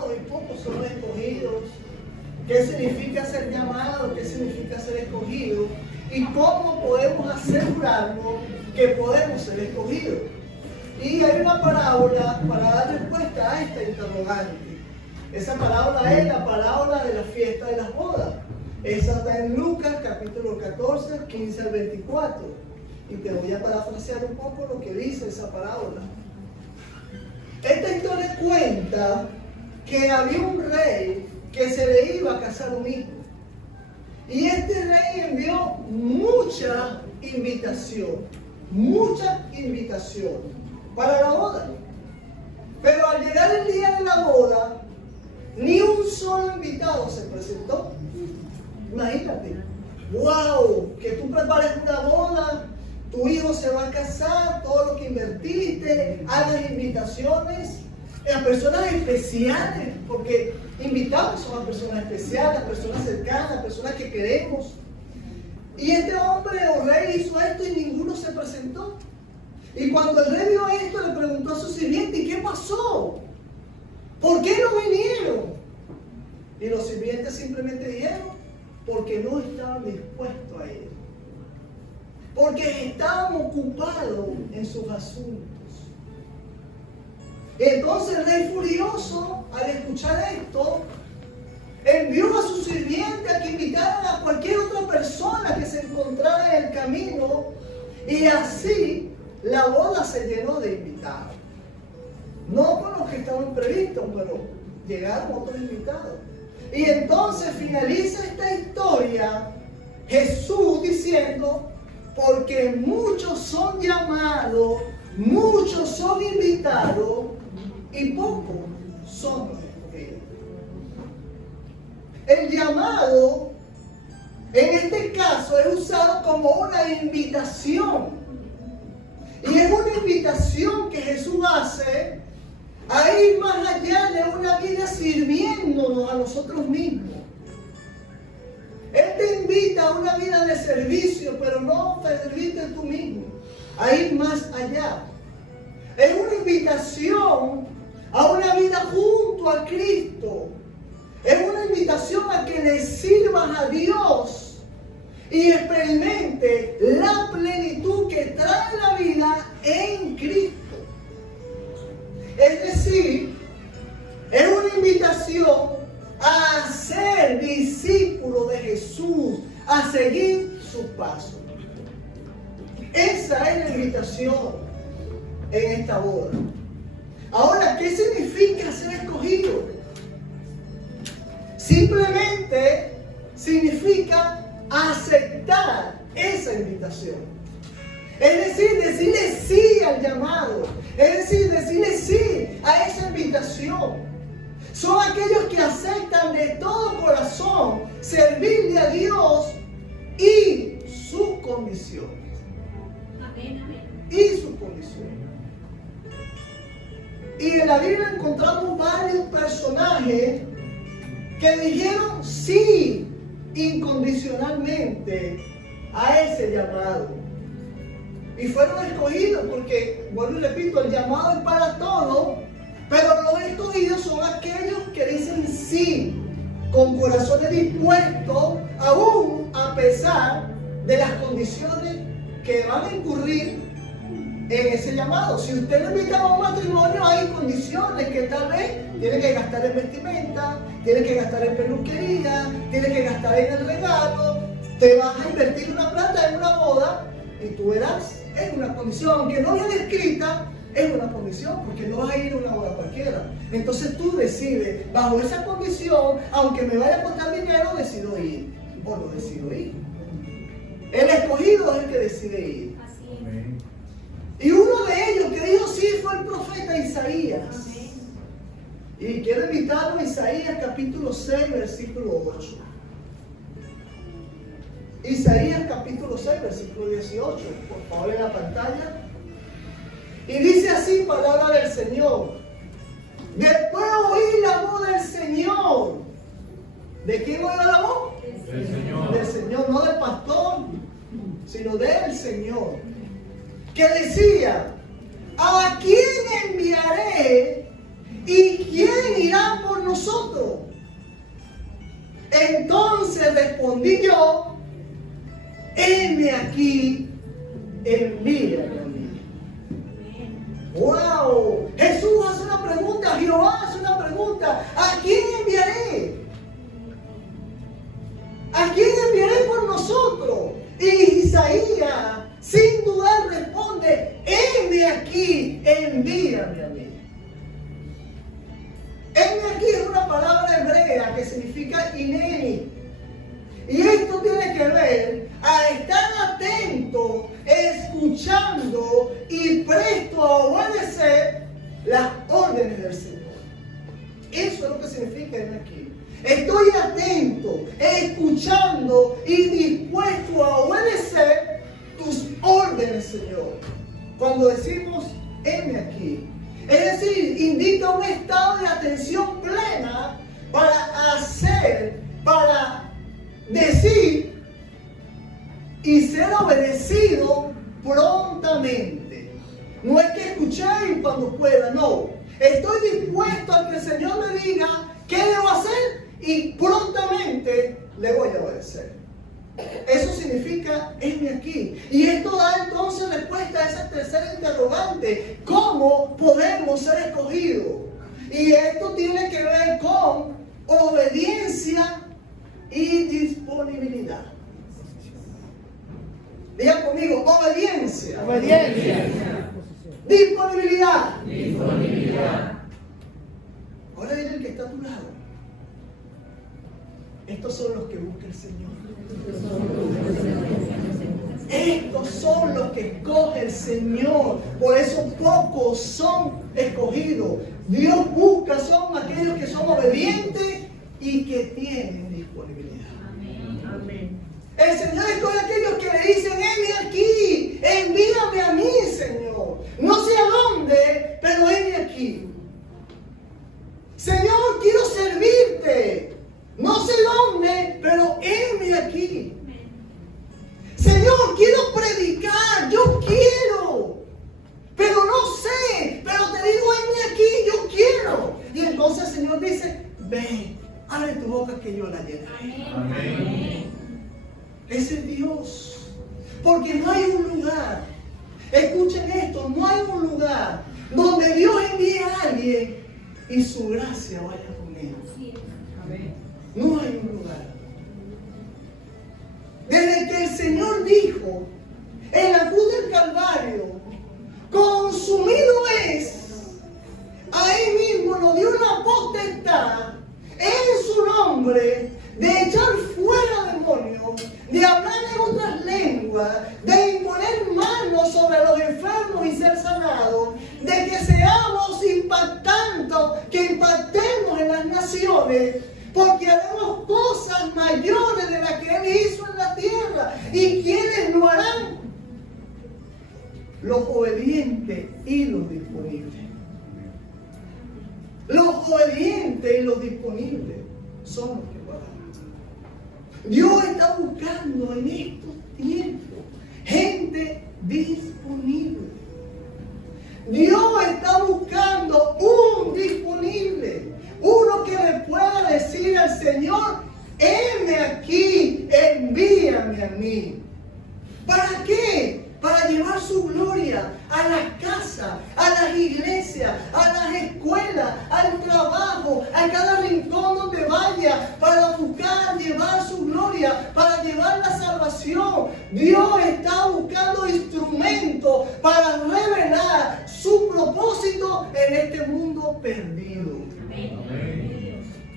llamados y pocos son escogidos. ¿Qué significa ser llamado? ¿Qué significa ser escogido? ¿Y cómo podemos asegurarnos que podemos ser escogidos? Y hay una parábola para dar respuesta a esta interrogante. Esa parábola es la parábola de la fiesta de las bodas. Esa está en Lucas capítulo 14, 15 al 24. Y te voy a parafrasear un poco lo que dice esa parábola. Esta historia cuenta que había un rey que se le iba a casar un hijo. Y este rey envió mucha invitación para la boda. Pero al llegar el día de la boda, ni un solo invitado se presentó. Imagínate, wow, que tú prepares una boda, tu hijo se va a casar, todo lo que invertiste, hagas invitaciones a personas especiales, porque invitamos a personas especiales, a personas cercanas, a personas que queremos. Y este hombre o rey hizo esto y ninguno se presentó. Y cuando el rey vio esto, le preguntó a su sirviente: ¿y qué pasó? ¿Por qué no vinieron? Y los sirvientes simplemente dijeron: porque no estaban dispuestos a ir. Porque estaban ocupados en sus asuntos. Entonces el rey, furioso al escuchar esto, envió a sus sirvientes a que invitaran a cualquier otra persona que se encontrara en el camino, y así la boda se llenó de invitados. No con los que estaban previstos, pero llegaron otros invitados. Y entonces finaliza esta historia Jesús diciendo: porque muchos son llamados, muchos son invitados y pocos son los escogidos. El llamado en este caso es usado como una invitación. Y es una invitación que Jesús hace a ir más allá de una vida sirviéndonos a nosotros mismos. Él te invita a una vida de servicio, pero no servirte tú mismo, a ir más allá. Es una invitación a una vida junto a Cristo. Es una invitación a que le sirvas a Dios y experimente la plenitud que trae la vida en Cristo. Es decir, es una invitación a ser discípulo de Jesús, a seguir sus pasos. Esa es la invitación en esta boda. Ahora, ¿qué significa ser escogido? Simplemente significa aceptar esa invitación. Es decir, decirle sí al llamado. Es decir, decirle sí a esa invitación. Son aquellos que aceptan de todo corazón servirle a Dios y sus condiciones. Amén, amén. Y sus condiciones. Y en la Biblia encontramos varios personajes que dijeron sí incondicionalmente a ese llamado. Y fueron escogidos porque, vuelvo y repito, el llamado es para todos, pero los escogidos son aquellos que dicen sí, con corazones dispuestos, aún a pesar de las condiciones que van a incurrir en ese llamado. Si usted lo invita a un matrimonio, hay condiciones que tal vez tiene que gastar en vestimenta, tiene que gastar en peluquería, tiene que gastar en el regalo, te vas a invertir una plata en una boda y tú verás, es una condición, aunque no viene escrita, es una condición, porque no vas a ir a una boda cualquiera. Entonces tú decides, bajo esa condición, aunque me vaya a costar dinero, decido ir o no decido ir. El escogido es el que decide ir. Así es. Y uno de ellos que dijo sí fue el profeta Isaías. Amén. Y quiero invitarlo a Isaías capítulo 6, versículo 8. Isaías capítulo 6, versículo 18. Por favor, en la pantalla. Y dice así, palabra del Señor: después oí la voz del Señor. ¿De quién oiga la voz? Del Señor. Del Señor, no del pastor, sino del Señor, que decía: ¿a quién enviaré y quién irá por nosotros? Entonces respondí yo, heme aquí, envíame a mí. ¡Wow! Jesús hace una pregunta, Jehová hace una pregunta, ¿a quién enviaré? ¿A quién enviaré por nosotros? Y Isaías, sin dudar, responde, heme aquí, envíame a mí. Heme aquí es una palabra hebrea que significa ineni. Y esto tiene que ver a estar atento, escuchando y presto a obedecer las órdenes del Señor. Eso es lo que significa heme aquí. Estoy atento, escuchando y dispuesto a obedecer tus órdenes, Señor. Cuando decimos heme aquí, es decir, indica un estado de atención plena para hacer, para decir y ser obedecido prontamente. No es que escuchar cuando pueda, no. Estoy dispuesto a que el Señor me diga qué debo hacer y prontamente le voy a obedecer. Eso significa heme aquí. Y esto da entonces respuesta a esa tercera interrogante: ¿cómo podemos ser escogidos? Y esto tiene que ver con obediencia y disponibilidad. Digan conmigo, obediencia. Obediencia. Disponibilidad. Disponibilidad. Ahora dile al que está a tu lado: estos son los que busca el Señor. Estos son los que escoge el Señor. Por eso pocos son escogidos. Dios busca son aquellos que son obedientes y que tienen disponibilidad. Amén. El Señor escoge a aquellos que le dicen: heme aquí, envíame a mí, Señor. No sé a dónde, pero heme aquí. Señor, quiero servirte. No sé dónde, pero heme aquí. Señor, quiero predicar, yo quiero, pero no sé, pero te digo, heme aquí, yo quiero. Y entonces el Señor dice: ven, abre tu boca que yo la llenaré. Amén. Ese es Dios. Porque no hay un lugar, escuchen esto, no hay un lugar donde Dios envíe a alguien y su gracia vaya con él. No hay un lugar. Desde que el Señor dijo en la cruz del Calvario: consumido es, ahí mismo nos dio la potestad en su nombre de echar fuera demonios, de hablar en otras lenguas, de imponer manos sobre los enfermos y ser sanados, de que seamos impactantes, que impactemos en las naciones, porque haremos cosas mayores de las que Él hizo en la tierra. ¿Y quiénes lo harán? Los obedientes y los disponibles. Los obedientes y los disponibles son los que lo harán. Dios está buscando en estos tiempos gente disponible. Dios está buscando un disponible. Uno que le pueda decir al Señor: heme aquí, envíame a mí. ¿Para qué? Para llevar su gloria a las casas, a las iglesias, a las escuelas, al trabajo, a cada rincón donde vaya, para buscar llevar su gloria, para llevar la salvación. Dios está buscando instrumentos para revelar su propósito en este mundo perdido.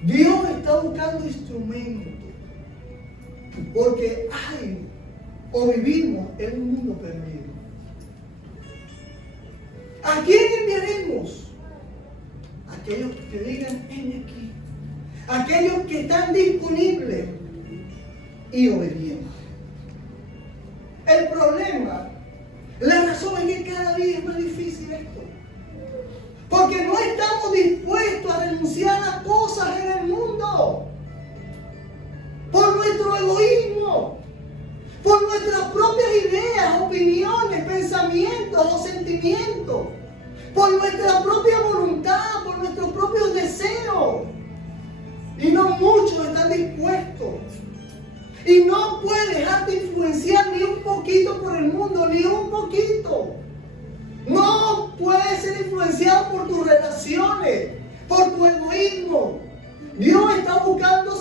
Dios está buscando instrumentos, porque hay o vivimos en un mundo perdido. ¿A quién enviaremos? Aquellos que digan: heme aquí. Aquellos que están disponibles y obedientes. El problema, la razón es que cada día es más difícil esto. Porque no estamos dispuestos a renunciar a cosas en el mundo. Por nuestro egoísmo. Por nuestras propias ideas, opiniones, pensamientos o sentimientos. Por nuestra propia voluntad, por nuestros propios deseos. Y no muchos están dispuestos puedes dejarte influenciar ni un poquito por el mundo, ni un poquito. No puedes ser influenciado por tus relaciones, por tu egoísmo. Dios está buscando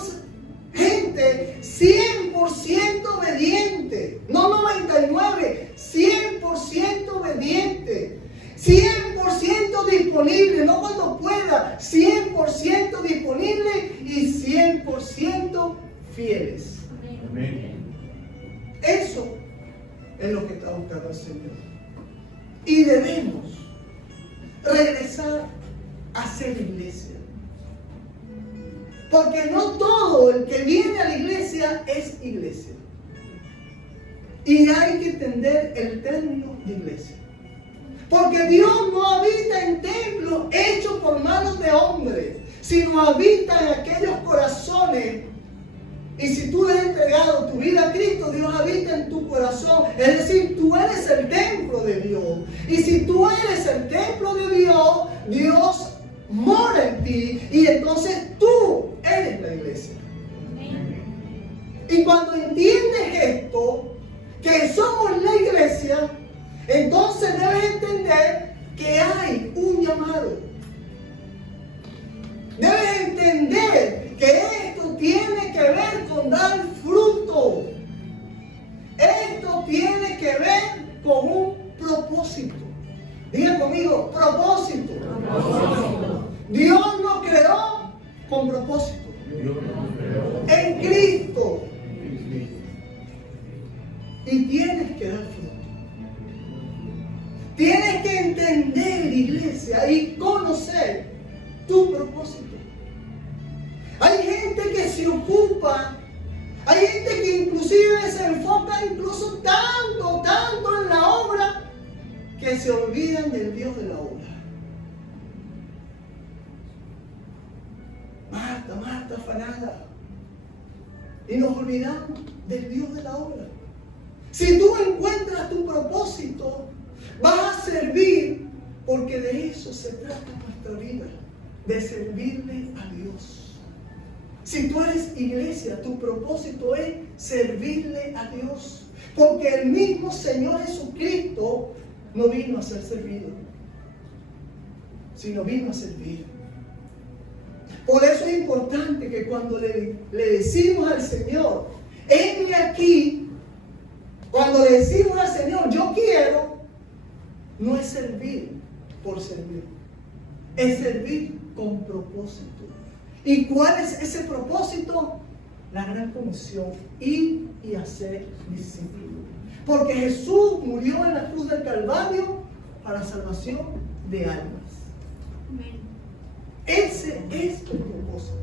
gente 100% obediente, no 99, 100% obediente, 100% disponible, no cuando pueda, 100% disponible y 100% fieles. Amén. Eso es lo que está buscando el Señor. Y debemos regresar a ser iglesia. Porque no todo el que viene a la iglesia es iglesia. Y hay que entender el término de iglesia. Porque Dios no habita en templos hechos por manos de hombres, sino habita en aquellos corazones. Y si tú le has entregado tu vida a Cristo, Dios habita en tu corazón. Es decir, tú eres el templo de Dios. Y si tú eres el templo de Dios, Dios mora en ti. Y entonces tú eres la iglesia. Y cuando entiendes esto, que somos la iglesia, entonces debes entender que hay un llamado. Debes entender que esto tiene que ver con dar fruto. Esto tiene que ver con un propósito. Diga conmigo, propósito. Dios nos creó con propósito. En Cristo. Y tienes que dar fruto. Tienes que entender, iglesia, y conocer tu propósito. Hay gente que se ocupa, hay gente que inclusive se enfoca incluso tanto en la obra, que se olvidan del Dios de la obra. Marta, afanada. Y nos olvidamos del Dios de la obra. Si tú encuentras tu propósito, vas a servir, porque de eso se trata nuestra vida, de servirle a Dios. Si tú eres iglesia, tu propósito es servirle a Dios, porque el mismo Señor Jesucristo no vino a ser servido, sino vino a servir. Por eso es importante que cuando le decimos al Señor, henme aquí, cuando le decimos al Señor, yo quiero, no es servir por servir, es servir con propósito. ¿Y cuál es ese propósito? La gran comisión, ir y hacer discípulos. Porque Jesús murió en la cruz del Calvario para salvación de almas. Ese es el propósito.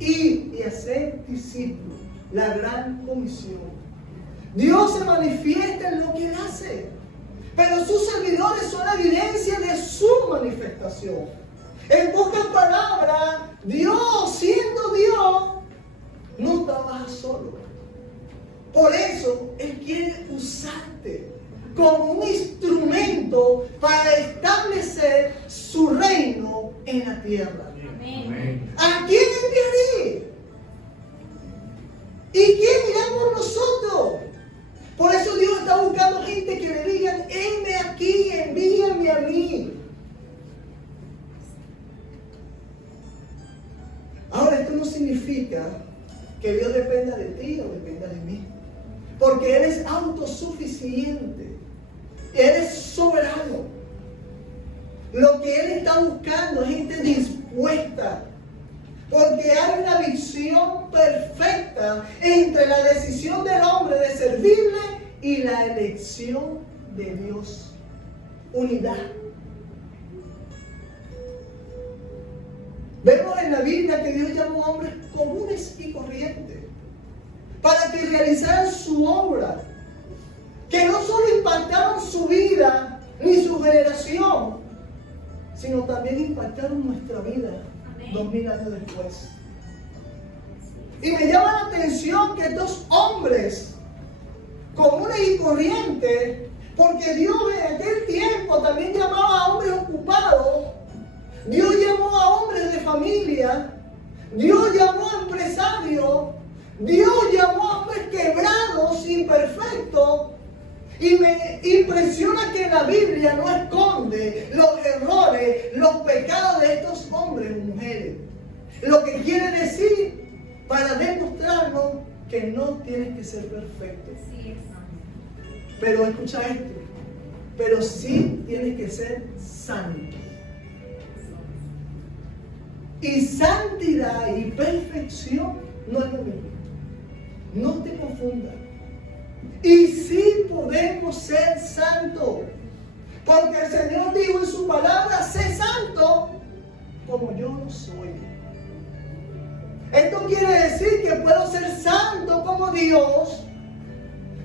Ir y hacer discípulos, la gran comisión. Dios se manifiesta en lo que Él hace, pero sus servidores son la evidencia de su manifestación. En pocas palabras, Dios, siendo Dios, no trabaja solo. Por eso Él quiere usarte como un instrumento para establecer su reino en la tierra. Amén. ¿A quién enviaré? ¿Y quién irá por nosotros? Por eso Dios está buscando gente que le digan, henme aquí, envíame a mí. Ahora, esto no significa que Dios dependa de ti o dependa de mí. Porque Él es autosuficiente. Él es soberano. Lo que Él está buscando es gente dispuesta. Porque hay una visión perfecta entre la decisión del hombre de servirle y la elección de Dios. Unidad. Vemos en la Biblia que Dios llamó a hombres comunes y corrientes para que realizaran su obra, que no solo impactaron su vida ni su generación, sino también impactaron nuestra vida 2000 años después. Y me llama la atención que estos hombres comunes y corrientes, porque Dios en aquel tiempo también llamaba a hombres ocupados, Dios llamó a hombres de familia, Dios llamó a empresarios, Dios llamó a hombres quebrados, imperfectos. Y me impresiona que la Biblia no esconde los errores, los pecados de estos hombres y mujeres. Lo que quiere decir para demostrarnos que no tienes que ser perfecto. Pero escucha esto, pero sí tienes que ser santo. Y santidad y perfección no es lo mismo. No te confundas. Y sí podemos ser santos. Porque el Señor dijo en su palabra, sé santo como yo lo soy. Esto quiere decir que puedo ser santo como Dios,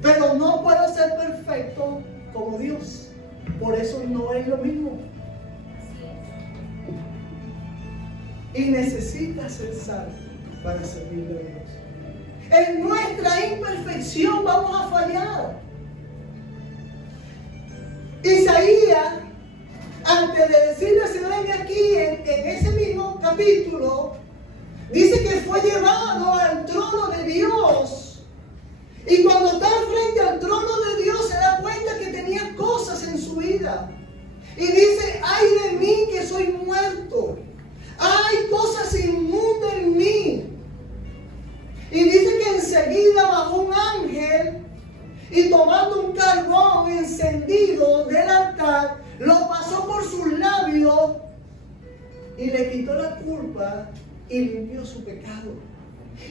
pero no puedo ser perfecto como Dios. Por eso no es lo mismo. Y necesitas ser santo para servirle a Dios. En nuestra imperfección vamos a fallar. Isaías, antes de decirle se ven aquí en ese mismo capítulo, dice que fue llevado al trono de Dios. Y cuando está frente al trono de Dios se da cuenta que tenía cosas en su vida. Y dice, ay de mí que soy muerto. Hay cosas inmundas en mí. Y dice que enseguida bajó un ángel y tomando un carbón encendido del altar, lo pasó por sus labios y le quitó la culpa y limpió su pecado.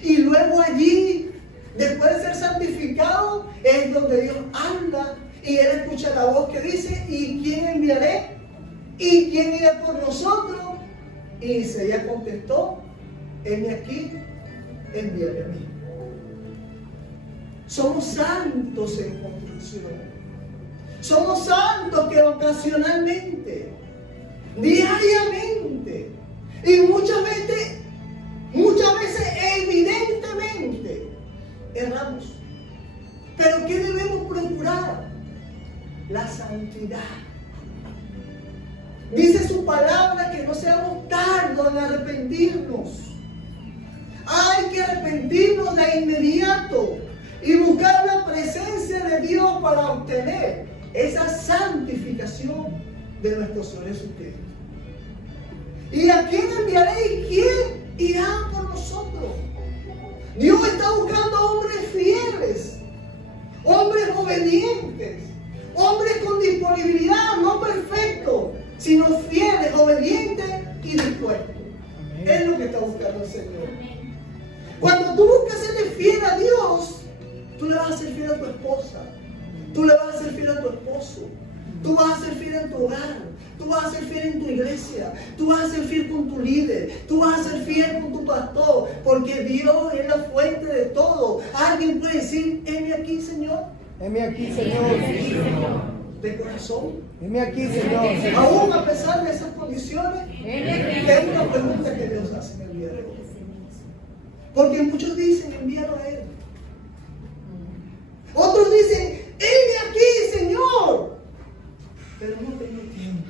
Y luego allí, después de ser santificado, es donde Dios habla y él escucha la voz que dice, ¿y quién enviaré? ¿Y quién irá por nosotros? Y Isaías contestó, heme aquí, envíame a mí. Somos santos en construcción. Somos santos que ocasionalmente, diariamente, y muchas veces evidentemente erramos. Pero ¿qué debemos procurar? La santidad. Dice su palabra que no seamos tardos en arrepentirnos. Hay que arrepentirnos de inmediato y buscar la presencia de Dios para obtener esa santificación de nuestro Señor Jesucristo. ¿Y a quién enviaré y quién irá por nosotros? Dios está buscando hombres fieles, hombres obedientes, hombres con disponibilidad, no perfectos, sino fieles, obedientes y dispuestos. Es lo que está buscando el Señor. Cuando tú buscas serle fiel a Dios, tú le vas a ser fiel a tu esposa, tú le vas a ser fiel a tu esposo, tú vas a ser fiel en tu hogar, tú vas a ser fiel en tu iglesia, tú vas a ser fiel con tu líder, tú vas a ser fiel con tu pastor, porque Dios es la fuente de todo. Alguien puede decir, heme aquí, Señor. Heme aquí, Señor. De corazón. Heme aquí, Señor. Aún a pesar de esas condiciones, es una pregunta que Dios hace en el día de hoy. Porque muchos dicen, envíalo a Él. Otros dicen, heme aquí, Señor. Pero no tengo tiempo.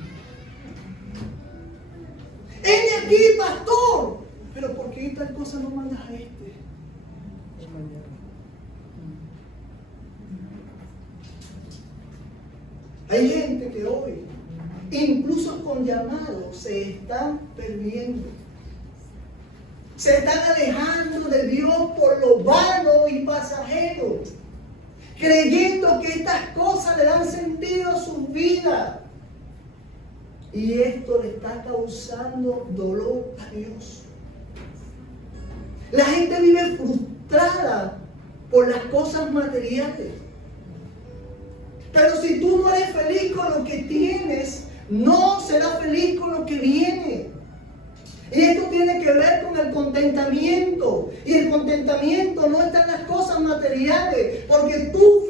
Heme aquí, pastor. Pero ¿por qué tal cosa no mandas a este? Hay gente que hoy, incluso con llamados, se están perdiendo. Se están alejando de Dios por lo vano y pasajero, creyendo que estas cosas le dan sentido a sus vidas. Y esto le está causando dolor a Dios. La gente vive frustrada por las cosas materiales. Pero si tú no eres feliz con lo que tienes, no serás feliz con lo que viene. Y esto tiene que ver con el contentamiento. Y el contentamiento no está en las cosas materiales, porque tu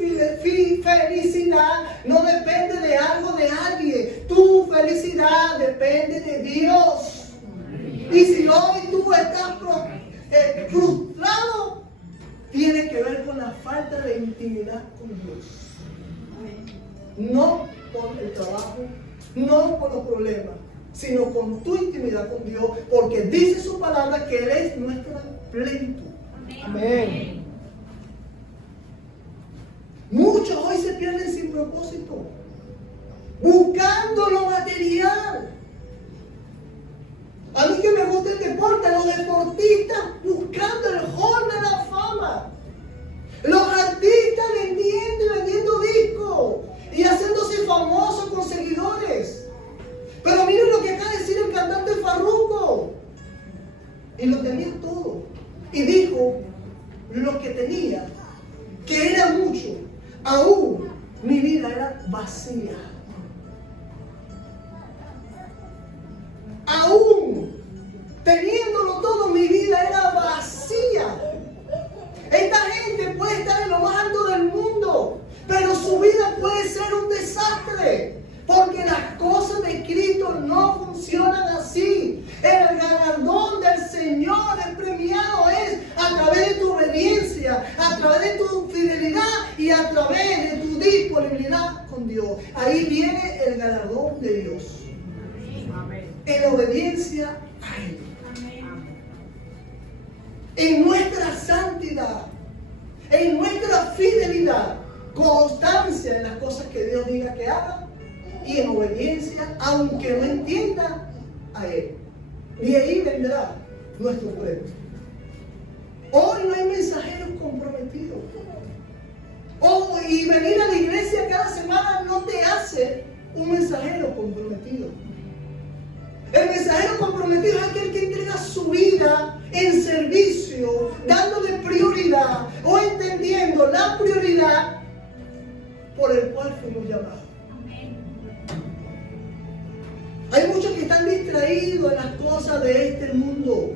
felicidad no depende de algo de alguien. Tu felicidad depende de Dios. Y si hoy tú estás frustrado, tiene que ver con la falta de intimidad con Dios. No por el trabajo, no por los problemas, sino con tu intimidad con Dios, porque dice su palabra que Él es nuestra plenitud. Amén. muchos hoy se pierden sin propósito, buscando lo material. A mí que me gusta el deporte, los deportistas buscando el hall de la fama. Los artistas vendiendo y vendiendo discos y haciéndose famosos con seguidores. Pero miren lo que acaba de decir el cantante Farruko. Y lo tenía todo. Y dijo lo que tenía, que era mucho. Aún mi vida era vacía. Aún teniéndolo todo, mi vida era vacía. Esta gente puede estar en lo más alto del mundo, pero su vida puede ser un desastre, porque las cosas de Cristo no funcionan así. El galardón del Señor, el premiado, es a través de tu obediencia, a través de tu fidelidad y a través de tu disponibilidad con Dios. Ahí viene el galardón de Dios. En la obediencia a Él. En nuestra santidad, en nuestra fidelidad, constancia en las cosas que Dios diga que haga y en obediencia, aunque no entienda, a Él. Y ahí vendrá nuestro premio. Hoy no hay mensajeros comprometidos. Y venir a la iglesia cada semana no te hace un mensajero comprometido. El mensajero comprometido es aquel que entrega su vida en servicio, dándole prioridad o entendiendo la prioridad por el cual fuimos llamados. Hay muchos que están distraídos en las cosas de este mundo.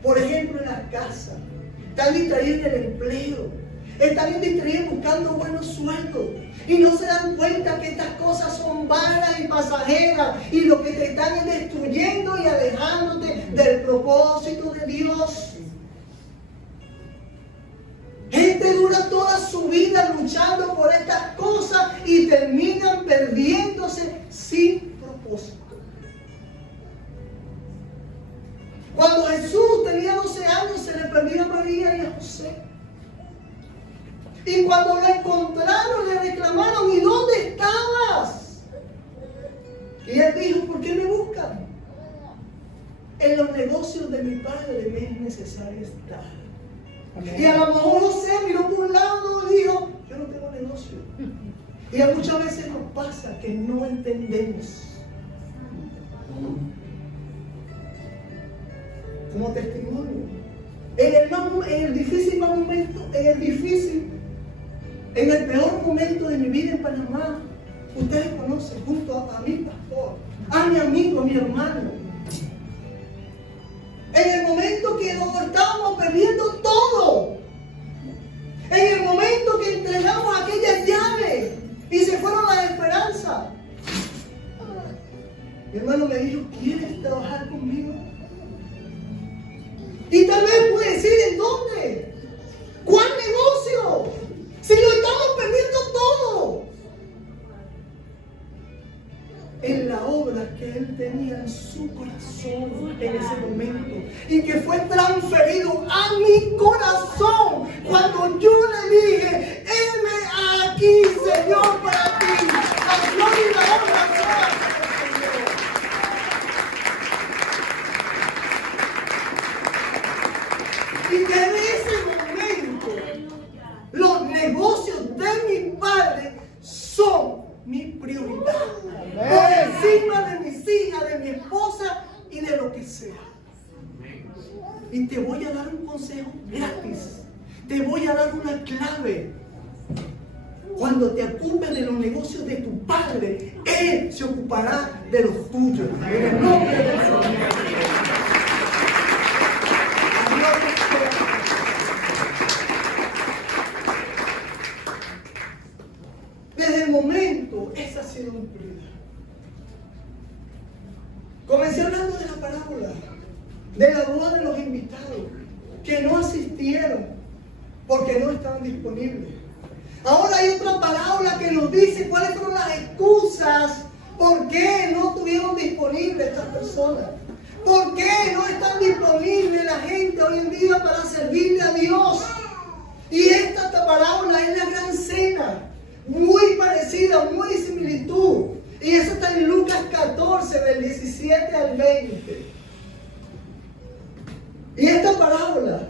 Por ejemplo, en la casa. Están distraídos en el empleo. Están distraídos buscando buenos sueldos. Y no se dan cuenta que estas cosas son vanas y pasajeras. Y lo que te están es destruyendo y alejándote del propósito de Dios. Gente dura toda su vida luchando por estas cosas y terminan perdiéndose sin propósito. Cuando Jesús tenía 12 años se le perdió a María y a José. Y cuando lo encontraron le reclamaron: ¿y dónde estabas? Y él dijo: ¿por qué me buscan? En los negocios de mi padre me es necesario estar. Amén. Y a lo mejor José miró por un lado y dijo: yo no tengo negocio. Y a muchas veces nos pasa que no entendemos. Como testimonio, en el peor momento de mi vida en Panamá, ustedes conocen, junto a mi pastor, a mi amigo, a mi hermano. En el momento que nos estábamos perdiendo todo. En el momento que entregamos aquellas llaves y se fueron las esperanzas. Mi hermano me dijo: ¿quieres trabajar conmigo? Y tal vez puede decir: ¿en dónde? ¿Cuál negocio? Si lo estamos perdiendo todo. En la obra que él tenía en su corazón en ese momento y que fue transferido a mi corazón cuando yo le dije: heme aquí, Señor, para ti. La gloria y la honra sea. Y que en ese momento los negocios de mi padre son mi prioridad. Por encima de mis hijas, de mi esposa y de lo que sea. Y te voy a dar un consejo gratis. Te voy a dar una clave. Cuando te ocupes de los negocios de tu padre, Él se ocupará de los tuyos. En el nombre del Señor. Desde el momento, esa ha sido mi prioridad. Comencé hablando de la parábola, de la boda de los invitados, que no asistieron porque no estaban disponibles. Ahora hay otra parábola que nos dice cuáles fueron las excusas por qué no estuvieron disponibles estas personas. ¿Por qué no están disponibles la gente hoy en día para servirle a Dios? Y esta parábola es la gran cena cena muy parecida, muy similitud. Y eso está en Lucas 14, del 17 al 20. Y esta parábola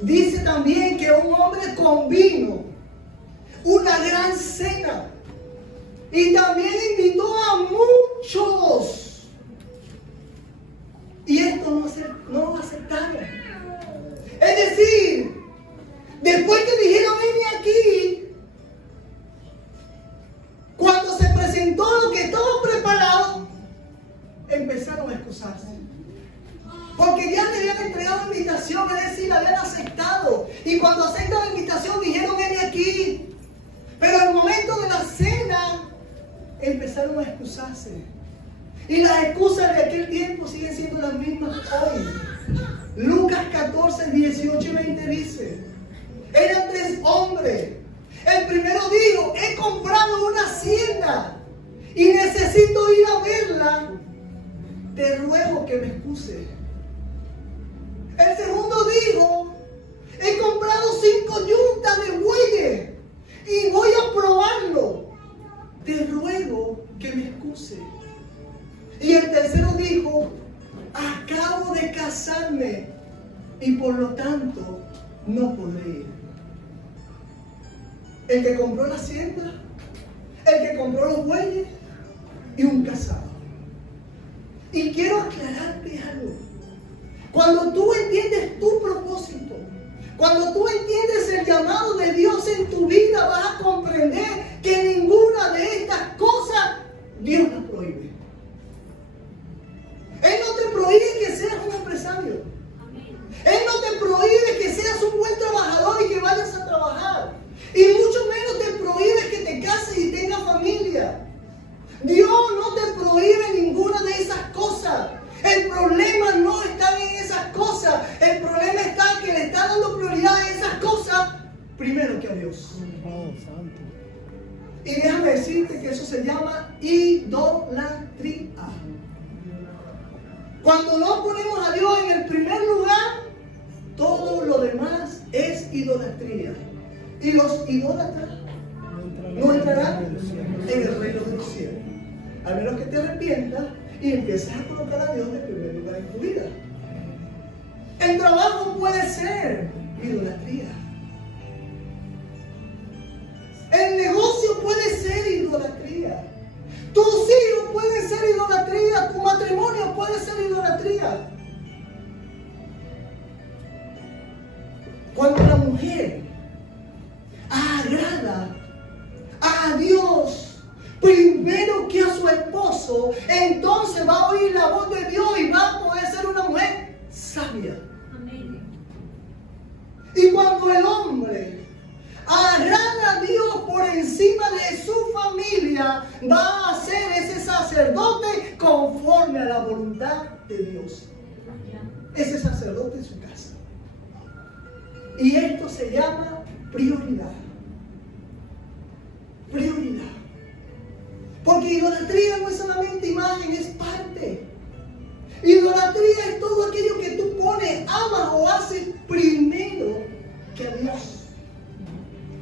dice también que un hombre convino una gran cena y también invitó a muchos. Y esto no lo aceptaron. Es decir, después que dijeron, ven aquí, cuando se presentó lo que estaba preparado, empezaron a excusarse. Porque ya le habían entregado la invitación, es decir, la habían aceptado. Y cuando aceptan la invitación, dijeron, ven aquí. Pero al momento de la cena, empezaron a excusarse. Y las excusas de aquel tiempo siguen siendo las mismas hoy. Lucas 14, 18 y 20 dice, eran 3 hombres. El primero dijo, he comprado una hacienda y necesito ir a verla. Te ruego que me excuse. El segundo dijo, he comprado 5 yuntas de bueyes y voy a probarlo. Te ruego que me excuse. Y el tercero dijo, acabo de casarme y por lo tanto no podré ir. El que compró la hacienda, el que compró los bueyes y un casado. Y quiero aclararte algo. Cuando tú entiendes tu propósito, cuando tú entiendes el llamado de Dios en tu vida, vas a comprender que ninguna de estas cosas Dios las prohíbe. Él no te prohíbe que seas un empresario. Él no te prohíbe que seas un buen trabajador y que vayas a trabajar. Y mucho menos te prohíbe que te cases y tengas familia. Dios no te prohíbe ninguna de esas cosas. El problema no está en esas cosas. El problema está en que le está dando prioridad a esas cosas primero que a Dios. Y déjame decirte que eso se llama idolatría. Cuando no ponemos a Dios en el primer lugar, todo lo demás es idolatría. Y los idólatras no entrarán en el reino de los cielos. A menos que te arrepientas y empieces a colocar a Dios en primer lugar en tu vida. El trabajo puede ser idolatría. El negocio puede ser idolatría. Tus hijos pueden ser idolatría. Tu matrimonio puede ser idolatría. Cuando la mujer agrada a Dios primero que a su esposo, entonces va a oír la voz de Dios y va a poder ser una mujer sabia. Amén. Y cuando el hombre agrada a Dios por encima de su familia, va a ser ese sacerdote conforme a la voluntad de Dios. Ese sacerdote en su casa. Y esto se llama prioridad. Prioridad. Porque idolatría no es solamente imagen, es parte. Idolatría es todo aquello que tú pones, amas o haces primero que a Dios.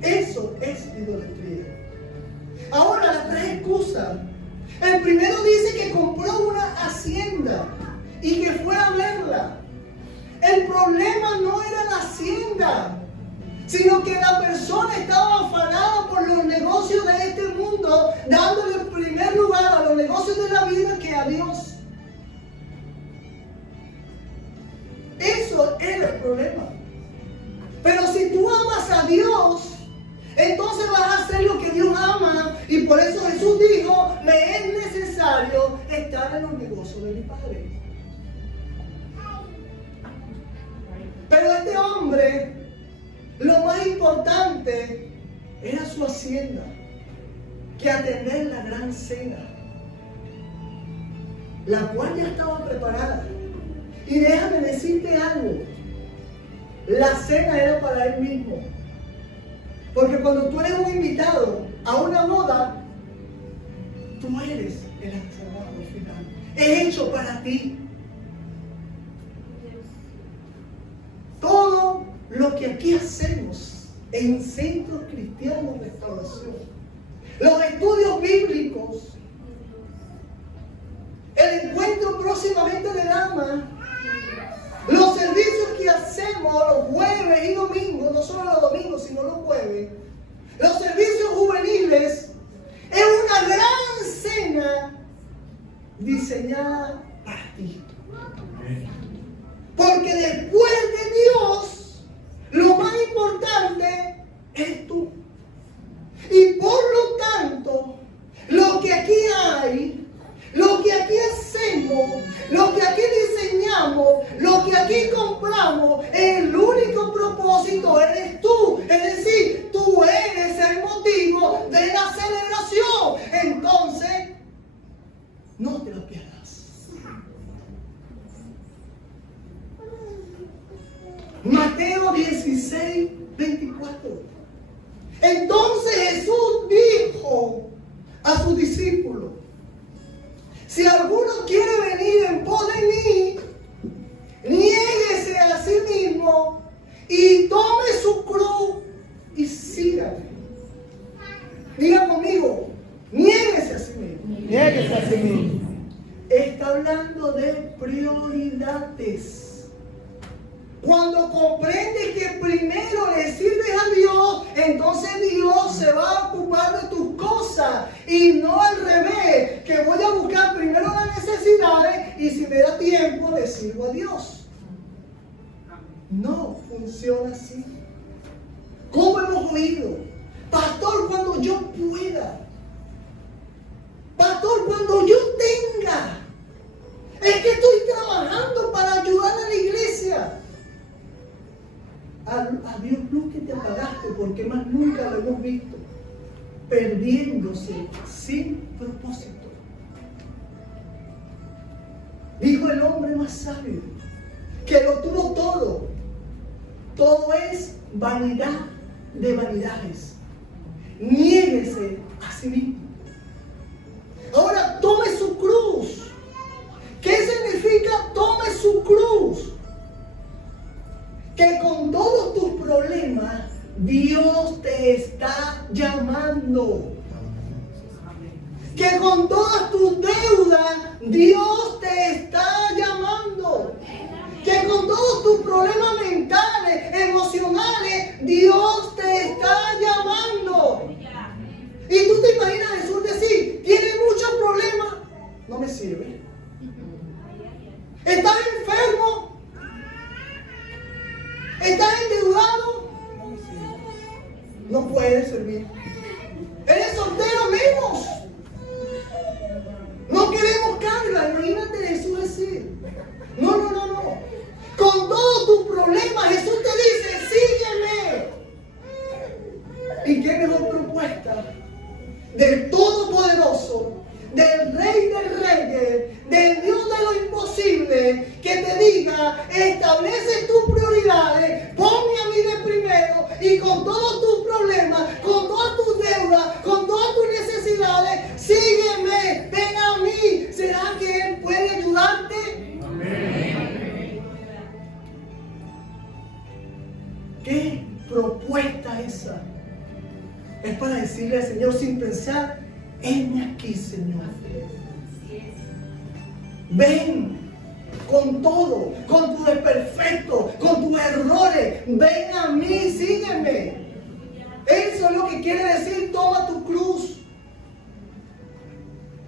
Eso es idolatría. Ahora las 3 excusas. El primero dice que compró una hacienda y que fue a verla. El problema no era la hacienda, sino que la persona estaba afanada por los negocios de este mundo, dándole primer lugar a los negocios de la vida que a Dios. Eso era el problema. Pero si tú amas a Dios, entonces vas a hacer lo que Dios ama. Y por eso Jesús dijo, me es necesario estar en los negocios de mi Padre. Pero este hombre, lo más importante era su hacienda que atender la gran cena, la cual ya estaba preparada. Y déjame decirte algo, la cena era para él mismo. Porque cuando tú eres un invitado a una boda, tú eres el atracador final. Es hecho para ti. que aquí hacemos en Centro Cristiano Restauración, los estudios bíblicos, el encuentro próximamente de damas, los servicios que hacemos los jueves y domingos, no solo los domingos, sino los jueves, los servicios juveniles, es una gran cena diseñada para ti. Porque después de Dios, lo más importante es tú. Y por lo tanto, lo que aquí hay, lo que aquí hacemos, lo que aquí diseñamos, lo que aquí compramos, el único propósito eres tú. Es decir, tú eres el motivo de la celebración. Entonces, no te lo pierdas. Mateo 16, 24. Entonces Jesús dijo a sus discípulos: si alguno quiere venir en pos de mí, niéguese a sí mismo y tome su cruz y sígame. Diga conmigo, niéguese a sí mismo. Niéguese a sí mismo. Está hablando de prioridades. Cuando comprendes que primero le sirves a Dios, entonces Dios se va a ocupar de tus cosas. Y no al revés, que voy a buscar primero las necesidades y si me da tiempo le sirvo a Dios. No funciona así. ¿Cómo hemos oído? Pastor, cuando yo pueda. Pastor, cuando yo tenga. Es que estoy trabajando para ayudar a la iglesia. A Dios luz que te apagaste, porque más nunca lo hemos visto, perdiéndose sin propósito. Dijo el hombre más sabio, que lo tuvo todo. Todo es vanidad de vanidades. Niéguese a sí mismo. Ahora tome su cruz. ¿Qué significa tome su cruz? Que con todos tus problemas Dios te está llamando. Que con todas tus deudas Dios te está llamando. Que con todos tus problemas mentales, emocionales, Dios te está llamando. Y tú te imaginas a Jesús decir: tiene muchos problemas, no me sirve. ¿Estás enfermo? ¿Estás endeudado? No puedes servir. ¿Eres soltero? Menos. No queremos carga. Imagínate Jesús decir: no. Con todos tus problemas Jesús te dice: sígueme. ¿Y qué mejor propuesta del Todopoderoso, del Rey de Reyes, del Dios de lo imposible, que te diga: establece tus prioridades, ponme a mí de primero, y con todos tus problemas, con todas tus deudas, con todas tus necesidades, sígueme, ven a mí? ¿Será que Él puede ayudarte? Amén. ¿Qué propuesta esa? Es para decirle al Señor sin pensar: heme aquí, Señor. Ven con todo, con tus desperfectos, con tus errores. Ven a mí, sígueme. Eso es lo que quiere decir: toma tu cruz.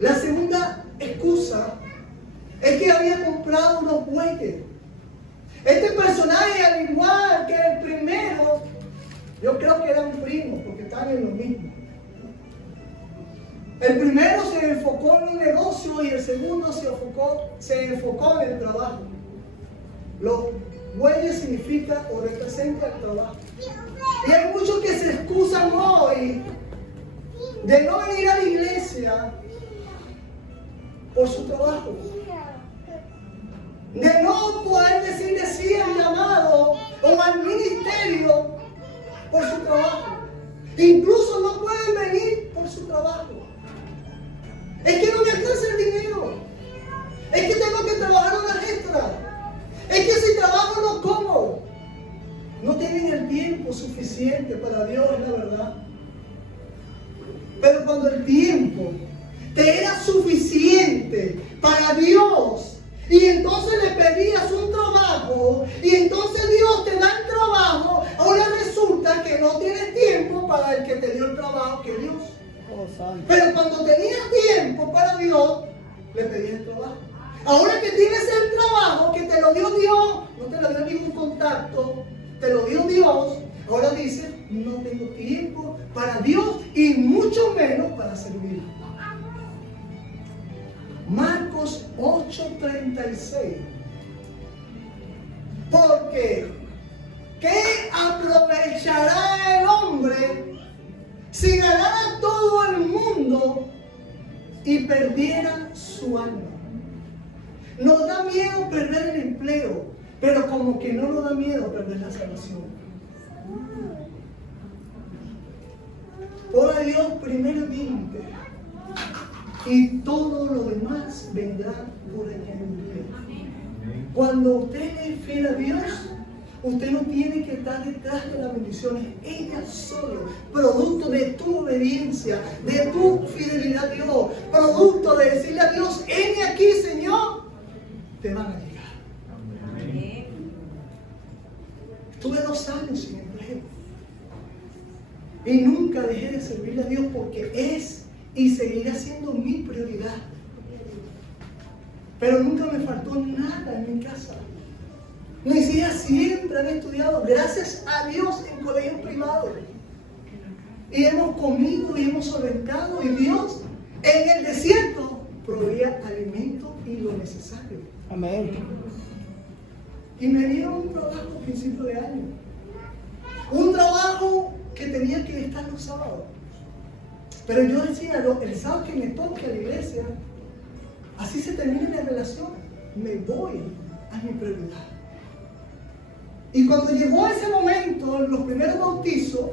La segunda excusa es que había comprado unos bueyes. Este personaje, al igual que el primero, yo creo que eran primos, porque están en lo mismo. El primero se enfocó en el negocio y el segundo se enfocó en el trabajo. Los bueyes significa o representa el trabajo. Y hay muchos que se excusan hoy de no venir a la iglesia por su trabajo. De no poder decirle sí al llamado o al ministerio por su trabajo. Incluso no pueden venir por su trabajo. Es que no me alcanza el dinero. Es que tengo que trabajar horas extras. Es que si trabajo no como. No tienen el Y entonces le pedías un trabajo, y entonces Dios te da el trabajo. Ahora resulta que no tienes tiempo para el que te dio el trabajo, que Dios. Oh, santo. Pero cuando tenías tiempo para Dios, le pedías el trabajo. Ahora que tienes el trabajo, que te lo dio Dios, no te lo dio ningún contacto, te lo dio Dios. Ahora dice, no tengo tiempo para Dios y mucho menos para servir. Marcos 8:36. Porque, ¿qué aprovechará el hombre si ganara todo el mundo y perdiera su alma? Nos da miedo perder el empleo, pero como que no nos da miedo perder la salvación. Pon a Dios primeramente y todo lo demás vendrá por añadidura. Cuando usted es fiel a Dios, usted no tiene que estar detrás de las bendiciones. Ellas solo, producto de tu obediencia, de tu fidelidad a Dios, producto de decirle a Dios, heme aquí, Señor, te van a llegar. Estuve 2 años sin empleo y nunca dejé de servirle a Dios porque es y seguirá siendo mi prioridad. Pero nunca me faltó nada en mi casa. Mis hijas siempre han estudiado, gracias a Dios, en colegios privados. Y hemos comido y hemos solventado, y Dios en el desierto proveía alimento y lo necesario. Amén. Y me dieron un trabajo a principio de año. Un trabajo que tenía que estar los sábados. Pero yo decía, el sábado que me toque a la iglesia, así se termina la relación, me voy a mi prioridad. Y cuando llegó ese momento, los primeros bautizos,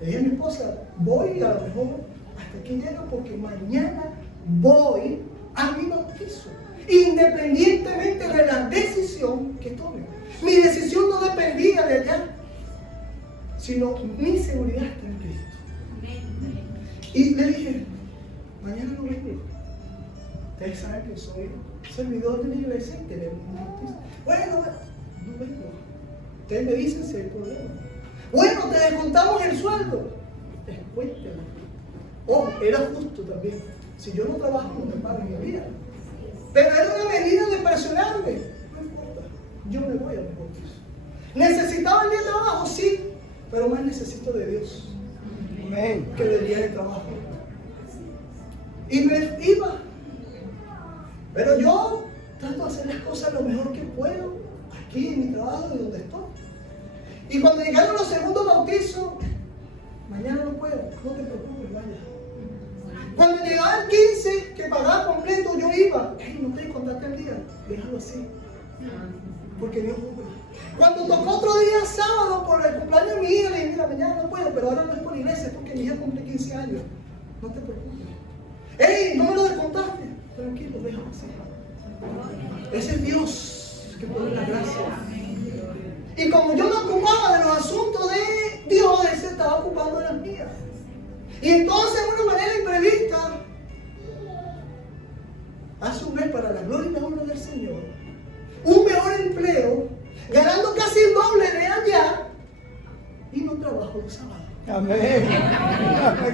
le dije a mi esposa, voy a lo mejor hasta aquí llego porque mañana voy a mi bautizo. Independientemente de la decisión que tome. Mi decisión no dependía de allá, sino mi seguridad está en Cristo. Y le dije, mañana no vengo. Ustedes saben que soy servidor de la iglesia y tenemos un bautizo. Bueno, no vengo. Ustedes me dicen si hay problema. Bueno, te descontamos el sueldo. Descuéntelo. Oh, era justo también. Si yo no trabajo, no me pagan mi vida. Pero era una medida de presionarme. No importa, yo me voy a mi bautizo. ¿Necesitaba el día de trabajo? Sí, pero más necesito de Dios. Amén. Que del día de trabajo. Y me iba. Pero yo trato de hacer las cosas lo mejor que puedo, aquí en mi trabajo y donde estoy. Y cuando llegaron los segundos bautizos, mañana no puedo, no te preocupes, vaya. Cuando llegaba el 15, que pagaba completo, yo iba. Hey, no te contaste el día, déjalo así. Porque Dios juzga. Cuando tocó otro día, sábado, por el cumpleaños de mi hija, le dije, mira, mañana no puedo, pero ahora no es por iglesia, es porque mi hija cumple 15 años. No te preocupes. Hey, no me lo descontaste. Tranquilo, déjalo así. Ese es Dios que pone la gracia. Y como yo me ocupaba de los asuntos de Dios, Él se estaba ocupando de las mías. Y entonces, de una manera imprevista, hace un mes, para la gloria y la honra del Señor, un mejor empleo, ganando casi el doble de allá, y no trabajo los sábados. Amén.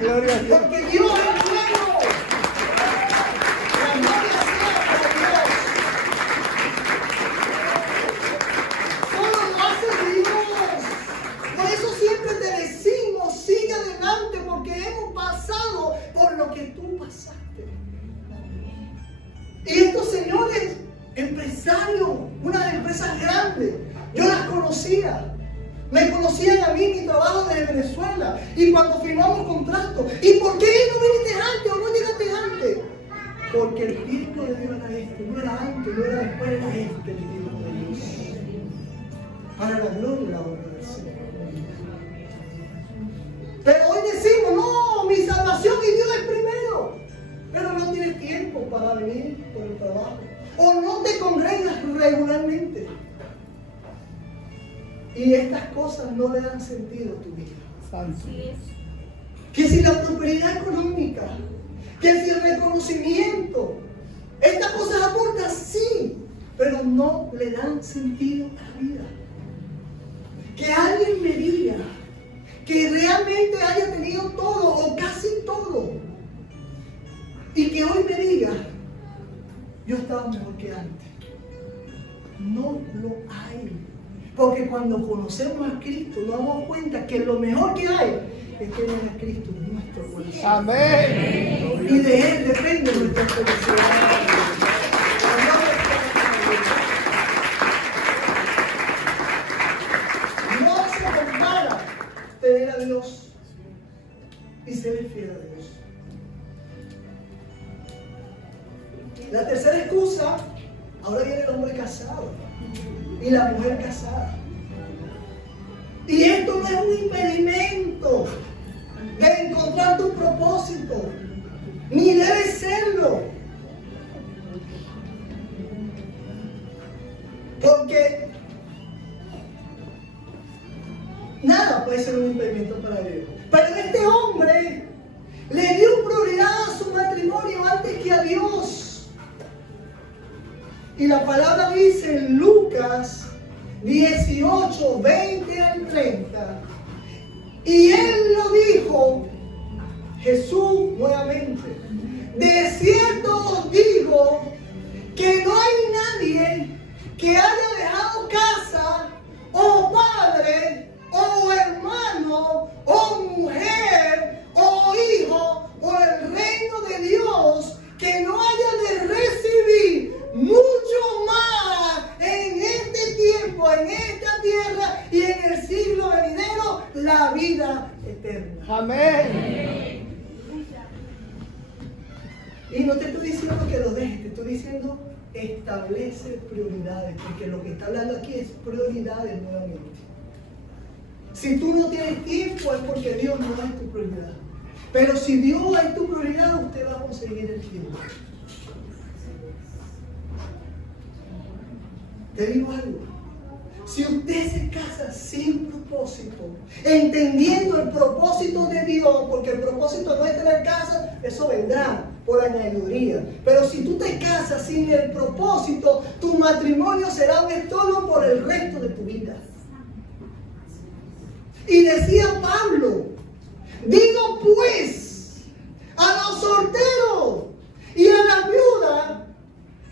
Gloria a Dios. Porque Dios es bueno. La gloria sea para Dios. Solo lo hace Dios. Por eso siempre te decimos, sigue adelante, porque hemos pasado por lo que tú pasaste. Y estos señores, empresarios, unas empresas grandes, yo las conocía. Me conocían a mí, mi trabajo desde Venezuela. Y cuando firmamos contrato, ¿y por qué no viniste antes o no llegaste antes? Porque el espíritu de Dios era este, no era antes, no era después, era este el espíritu de Dios. Para la gloria y la honra del Señor. Pero hoy decimos, no, mi salvación y Dios es primero. Pero no tienes tiempo para venir por el trabajo. O no te congregas regularmente. Y estas cosas no le dan sentido a tu vida. Santo. Que si la prosperidad económica, que si el reconocimiento, estas cosas aportan, sí, pero no le dan sentido a la vida. Que alguien me diga que realmente haya tenido todo o casi todo y que hoy me diga, yo estaba mejor que antes. No lo hay. Porque cuando conocemos a Cristo nos damos cuenta que lo mejor que hay es tener a Cristo en nuestro corazón. Amén. Y de Él depende nuestra felicidad. No se compara tener a Dios y ser fiel a Dios. La tercera excusa, ahora viene el hombre casado y la mujer casada. Y esto no es un impedimento de encontrar tu propósito, ni debe serlo. Porque nada puede ser un impedimento para Dios. Pero este hombre le dio prioridad a su matrimonio antes que a Dios. Y la palabra dice en Lucas 18, 20 al 30. Y él lo dijo, Jesús nuevamente, de cierto os digo que no hay nadie que haya dejado casa o padre o hermano o mujer o hijo por el reino de Dios que no haya de recibir mucho más en este tiempo, en esta tierra y en el siglo venidero, la vida eterna. Amén. Y no te estoy diciendo que lo dejes, te estoy diciendo establece prioridades, porque lo que está hablando aquí es prioridades nuevamente. Si tú no tienes tiempo es porque Dios no es tu prioridad. Pero si Dios es tu prioridad, usted va a conseguir el tiempo. Te digo algo. Si usted se casa sin propósito, entendiendo el propósito de Dios, porque el propósito no es tener casa, eso vendrá por añadiduría. Pero si tú te casas sin el propósito, tu matrimonio será un estorbo por el resto de tu vida. Y decía Pablo, digo pues a los solteros y a las viudas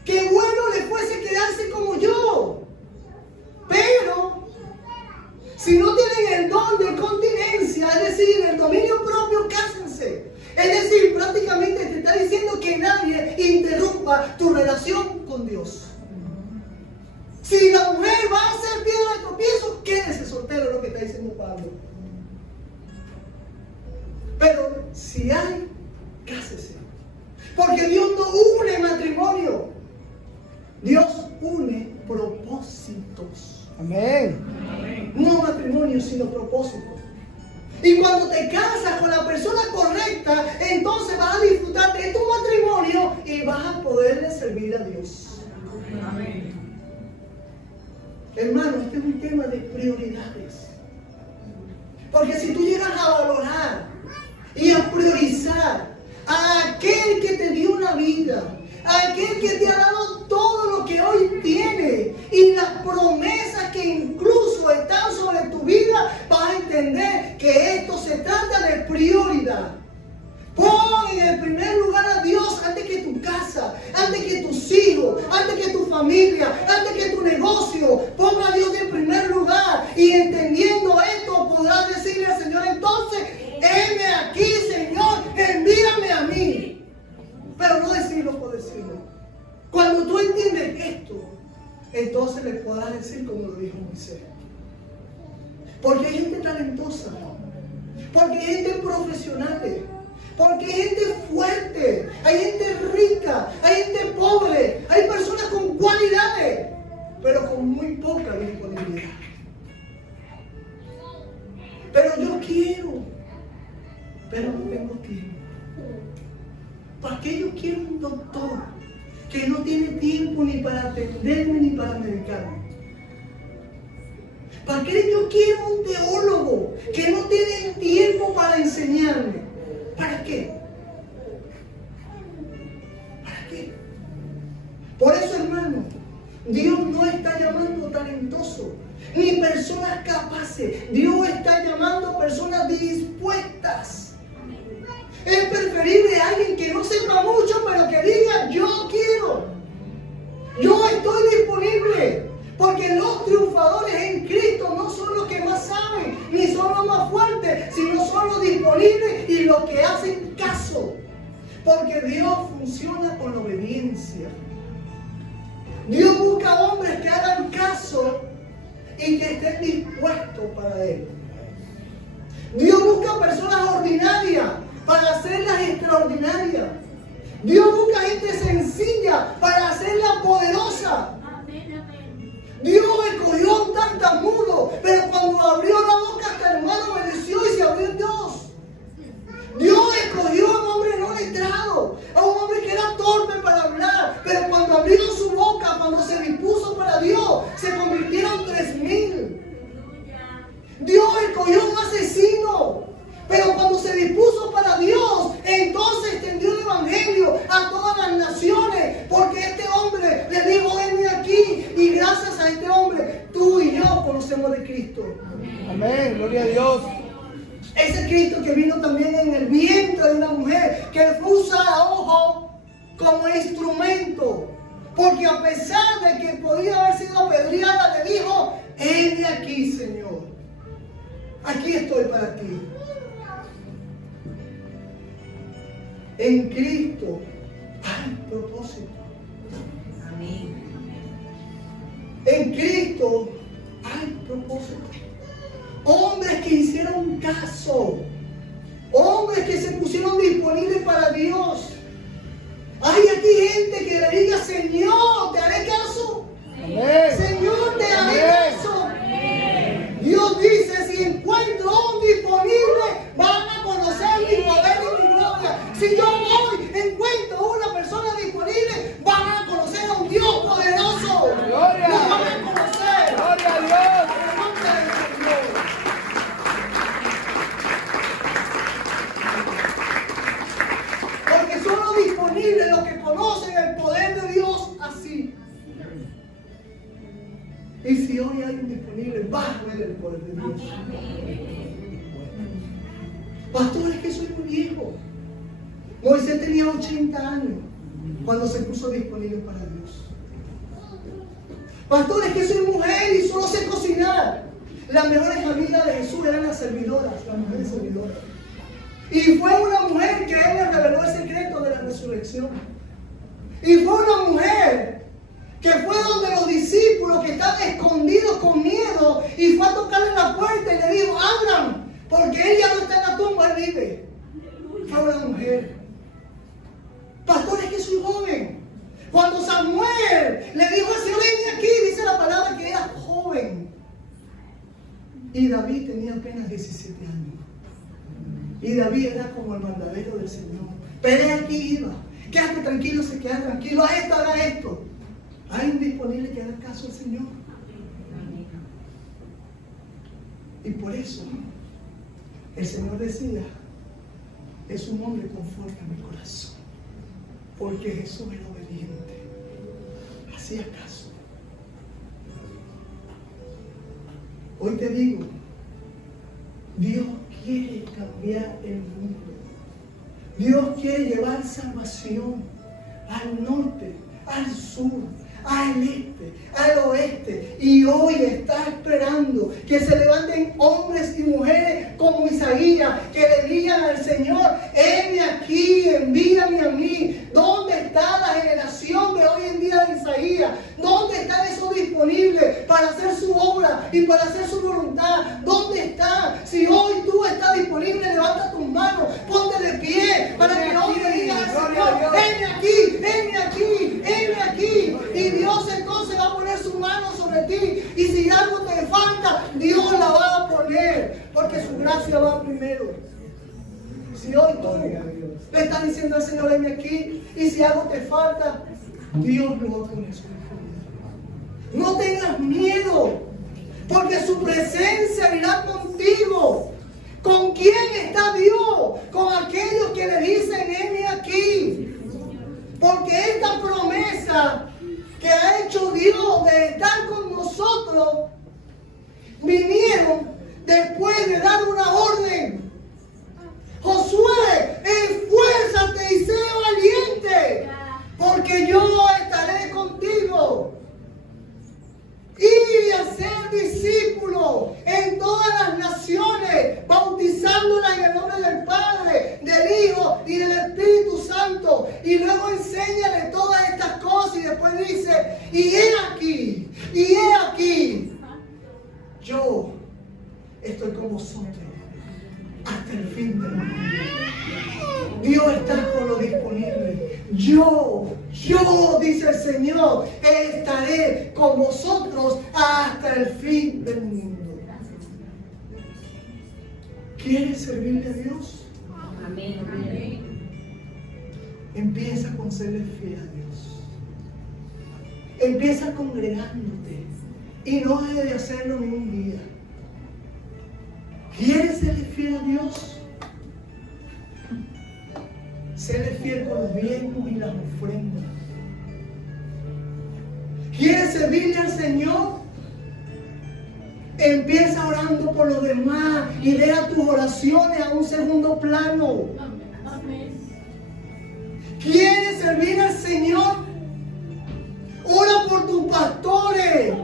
que bueno les fuese quedarse como yo. Pero si no tienen el don de continencia, es decir, el dominio propio, cásense. Es decir, prácticamente te está diciendo que nadie interrumpa tu relación con Dios. Si la mujer va a ser piedra de tropiezo, quédese soltero, es lo que está diciendo Pablo. Pero si hay, cásese. Porque Dios no une matrimonio. Dios une propósitos. Amén. No matrimonio, sino propósitos. Y cuando te casas con la persona correcta, entonces vas a disfrutar de tu matrimonio y vas a poderle servir a Dios. Amén. Hermano, este es un tema de prioridades. Porque si tú llegas a valorar y a priorizar a aquel que te dio una vida, a aquel que te ha dado todo lo que hoy tiene y las promesas que incluso están sobre tu vida, vas a entender que esto se trata de prioridad. Pon en el primer lugar a Dios antes que tu casa, antes que tus hijos, antes que tu familia, antes que tu negocio. Pon a Dios en primer lugar y entendiendo esto podrás decirle al Señor, entonces, heme aquí, Señor, envíame a mí. Pero no decirlo por decirlo. Cuando tú entiendes esto, entonces le podrás decir como lo dijo Moisés. Porque hay gente talentosa, porque hay gente profesional, porque hay gente fuerte, hay gente rica, hay gente pobre, hay personas con cualidades, pero con muy poca disponibilidad. Pero yo quiero, pero no tengo tiempo. ¿Para qué yo quiero un doctor que no tiene tiempo ni para atenderme ni para medicarme? ¿Para qué yo quiero un teólogo que no tiene tiempo para enseñarme? ¿Para qué? ¿Para qué? Por eso, hermano, Dios no está llamando talentosos ni personas capaces. Dios está llamando personas dispuestas. Es preferible alguien que no sepa mucho, pero que diga: yo quiero, yo estoy disponible. Porque los triunfadores en Cristo no son los que más saben, ni son los más fuertes, sino son los disponibles y los que hacen caso. Porque Dios funciona con la obediencia. Dios busca hombres que hagan caso y que estén dispuestos para Él. Dios busca personas ordinarias para hacerlas extraordinarias. Dios busca gente sencilla para hacerla poderosa. Dios escogió a un tartamudo, pero cuando abrió la boca hasta el hermano obedeció y se abrió Dios. Dios escogió a un hombre no letrado, a un hombre que era torpe para hablar, pero cuando abrió su boca, cuando se dispuso para Dios, se convirtieron 3,000. Dios escogió a un asesino, pero cuando se dispuso para Dios, entonces extendió el evangelio a todas las naciones, porque este hombre le dijo: venme aquí, y gracias a este hombre, tú y yo conocemos de Cristo. Amén, gloria a Dios. Ese Cristo que vino también en el vientre de una mujer, que fue usada, ojo, como instrumento, porque a pesar de que podía haber sido apedreada, le dijo: heme aquí, Señor, aquí estoy para ti. En Cristo hay propósito. Amén. En Cristo hay propósito. Hombres que hicieron caso. Hombres que se pusieron disponibles para Dios. Hay aquí gente que le diga: Señor, ¿te haré caso? Amén. Señor, te haré Amén. caso. Dios dice: si encuentro un disponible, van a conocer mi poder y mi gloria. Si yo hoy encuentro una persona disponible, van a conocer a un Dios poderoso. Gloria. Lo van a conocer. Gloria a Dios. En el nombre del Señor. Porque son los disponibles los que conocen el poder de Dios así. Y si hoy hay un disponible, va a ver el poder de Dios. Pastor, es que soy muy viejo. Moisés tenía 80 años cuando se puso disponible para Dios. Pastor, es que soy mujer y solo sé cocinar. Las mejores amigas de Jesús eran las servidoras, las mujeres servidoras. Y fue una mujer que él le reveló el secreto de la resurrección. Y fue una mujer que fue donde los discípulos que estaban escondidos con miedo, y fue a tocarle la puerta y le dijo: abran, porque él ya no está en la tumba, él vive. Fue una mujer. Pastor, es que soy joven. Cuando Samuel le dijo al Señor: ven aquí, dice la palabra que era joven. Y David tenía apenas 17 años. Y David era como el mandadero del Señor. Pero aquí iba. Quédate tranquilo, se queda tranquilo. Haz esto, haga esto. Hay un disponible que haga caso al Señor. Y por eso el Señor decía: es un hombre conforme a mi corazón. Porque Jesús era obediente. Hacía caso. Hoy te digo, Dios quiere cambiar el mundo. Dios quiere llevar salvación al norte, al sur, al este, al oeste. Y hoy está esperando que se levanten hombres y mujeres como Isaías, que le digan al Señor: heme aquí, envíame a mí. ¿Dónde está la generación de hoy en día de Isaías? ¿Dónde están esos disponibles para hacer su obra y para hacer su voluntad? ¿Dónde está? Si hoy tú estás disponible, levanta tus manos, ponte de pie para que hoy le digas al Señor: heme aquí, heme aquí, heme aquí. Y Dios entonces va a poner su mano sobre ti. Y si algo te falta, Dios la va a poner, porque su gracia va primero. Si hoy tú le estás diciendo al Señor: heme aquí, y si algo te falta, Dios lo va a poner sobre ti. No tengas miedo, porque su presencia irá contigo. ¿Con quién está Dios? Con aquellos que le dicen: heme aquí. Porque esta promesa que ha hecho Dios discípulos vinieron después de dar una orden. Josué, esfuérzate y sé valiente, porque yo estaré contigo. Y hacer discípulos en todas las naciones, bautizándolas en el nombre del Padre, del Hijo y del Espíritu Santo. Y luego enséñale todas estas cosas y después dice, y he aquí, yo estoy con vosotros hasta el fin del mundo. Dios está con lo disponible. Yo, dice el Señor, estaré con vosotros hasta el fin del mundo. ¿Quieres servirle a Dios? Amén. Empieza con serle fiel a Dios. Empieza congregándote y no debes de hacerlo en un día. ¿Quieres serle fiel a Dios? Serle fiel con los diezmos y las ofrendas. ¿Quieres servirle al Señor? Empieza orando por los demás y deja tus oraciones a un segundo plano. ¿Quieres servir al Señor? Ora por tus pastores.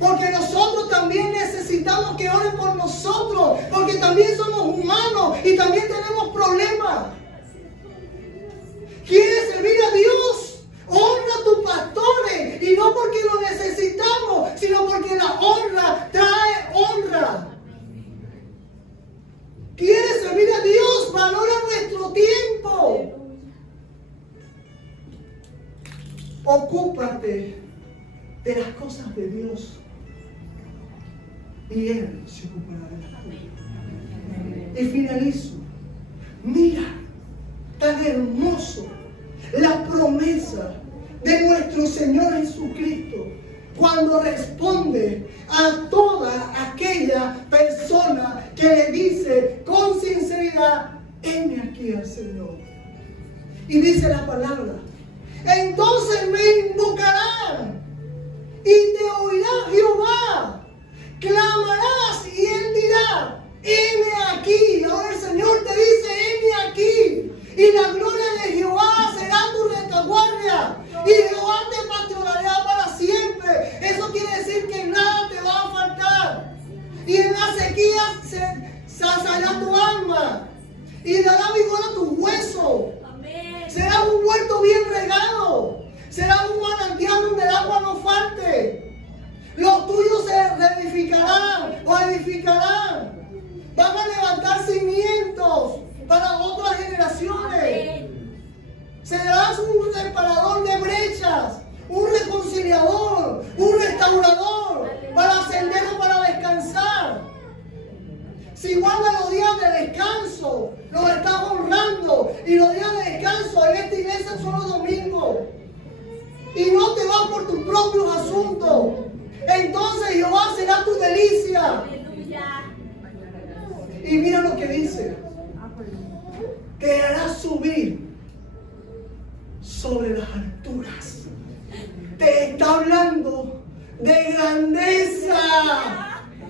Porque nosotros también necesitamos que oren por nosotros. Porque también somos humanos y también tenemos problemas. ¿Quieres servir a Dios? Honra a tus pastores. Y no porque lo necesitamos, sino porque la honra trae honra. ¿Quieres servir a Dios? Valora nuestro tiempo. Ocúpate de las cosas de Dios. Y Él se ocupará de las tuyas. Y finalizo. Mira, tan hermoso la promesa de nuestro Señor Jesucristo cuando responde a toda aquella persona que le dice con sinceridad, heme aquí al Señor. Y dice la palabra, entonces me invocarán y te oirá Jehová. Clamarás y Él dirá, heme aquí. Ahora el Señor te dice, heme aquí. Y la gloria de Jehová será tu retaguardia. Y Jehová te pastoreará para siempre. Eso quiere decir que nada te va a faltar. Y en la sequía se saciará tu alma. Y dará vigor a tus huesos. Será un huerto bien regado. Será un manantial donde el agua no falte. Los tuyos se reedificarán o edificarán. Van a levantar cimientos para otras generaciones. Serás un reparador de brechas, un reconciliador, un restaurador, para ascender o para descansar. Si guardas los días de descanso, los estás honrando. Y los días de descanso en esta iglesia son los domingos. Y no te vas por tus propios asuntos. Entonces Jehová será tu delicia. Y mira lo que dice. Te hará subir sobre las alturas. Te está hablando de grandeza.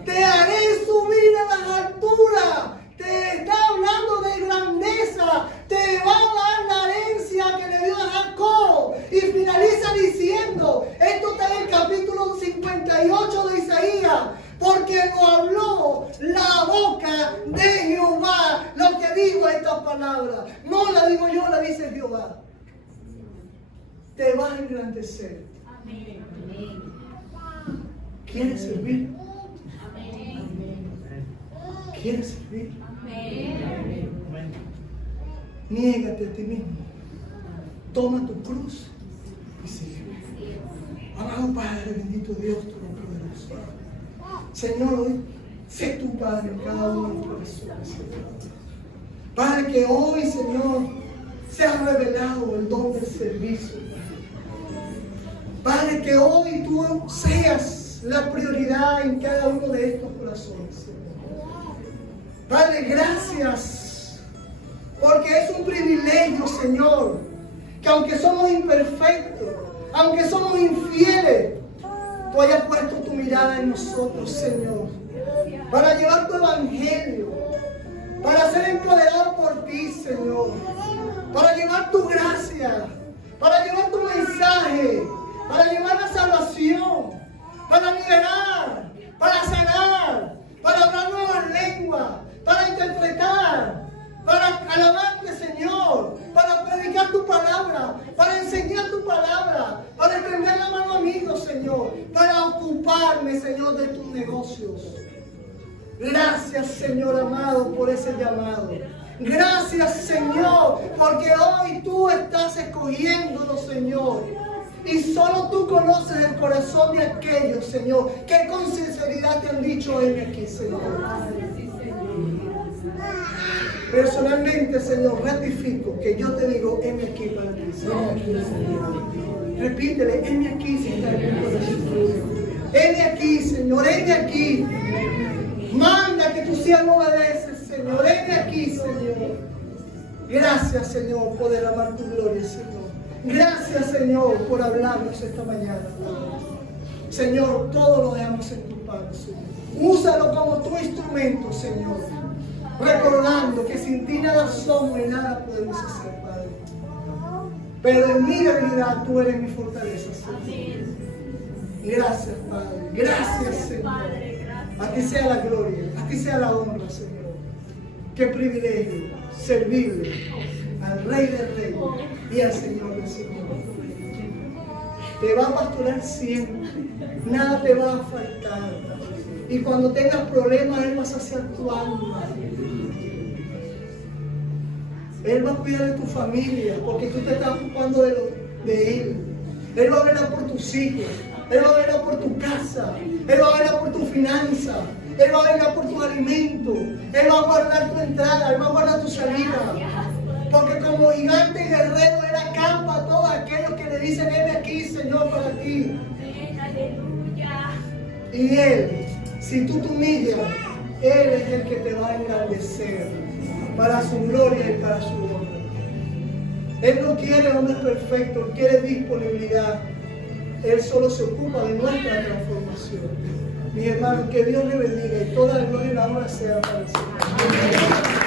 Te haré subir a las alturas. Te está hablando de grandeza. Te va a dar la herencia que le dio a Jacob. Y finaliza diciendo, esto está en el capítulo 58 de Isaías, porque lo habló la boca de Jehová, lo que dijo esta palabra. No la digo yo, la dice Jehová. Te vas a engrandecer. Amén. ¿Quieres servir? ¿Quieres servir? Niégate a ti mismo. Toma tu cruz y sígueme. Amado Padre, bendito Dios Todopoderoso. Señor, hoy sé tu Padre en cada uno de los corazones. Padre, que hoy, Señor, se ha revelado el don del servicio. Padre, que hoy tú seas la prioridad en cada uno de estos corazones, Señor. Padre, gracias, porque es un privilegio, Señor, que aunque somos imperfectos, aunque somos infieles, tú hayas puesto tu mirada en nosotros, Señor, para llevar tu evangelio, para ser empoderado por ti, Señor, para llevar tu gracia, para llevar tu mensaje, para llevar la salvación, para liberar, para sanar, para hablar nuevas lenguas, para interpretar, para alabarte, Señor, para predicar tu palabra, para enseñar tu palabra, para extender la mano amigos, Señor, para ocuparme, Señor, de tus negocios. Gracias, Señor amado, por ese llamado. Gracias, Señor, porque hoy tú estás escogiéndolo, Señor. Y solo tú conoces el corazón de aquellos, Señor, que con sinceridad te han dicho, heme aquí, Señor. Personalmente, Señor, ratifico que yo te digo, heme aquí para ti, Señor. Repítele, heme aquí si está en tu corazón. Heme aquí, Señor, heme aquí. Manda que tu siervo obedece, Señor. Heme aquí, Señor. Gracias, Señor, por derramar tu gloria, Señor. Gracias, Señor, por hablarnos esta mañana. Señor, todo lo dejamos en tus manos, Señor. Úsalo como tu instrumento, Señor. Recordando que sin ti nada somos y nada podemos hacer, Padre. Pero en mi debilidad tú eres mi fortaleza, Señor. Gracias, Padre. Gracias, Señor. A ti sea la gloria, a ti sea la honra, Señor. Qué privilegio servirle al Rey del Rey y al Señor del Señor. Te va a pastorear siempre, nada te va a faltar. Y cuando tengas problemas, Él va a saciar tu alma. Él va a cuidar de tu familia, porque tú te estás ocupando de Él. Él va a velar por tus hijos. Él va a velar por tu casa. Él va a velar por tu finanza. Él va a velar por tu alimento. Él va a guardar tu entrada. Él va a guardar tu salida. Porque como gigante y guerrero, Él acampa a todos aquellos que le dicen, heme aquí, Señor, para ti. Y Él, si tú te humillas, Él es el que te va a engrandecer para su gloria y para su honra. Él no quiere hombres perfectos, Él quiere disponibilidad. Él solo se ocupa de nuestra transformación. Mis hermanos, que Dios les bendiga y toda la gloria y la honra sea para el Señor.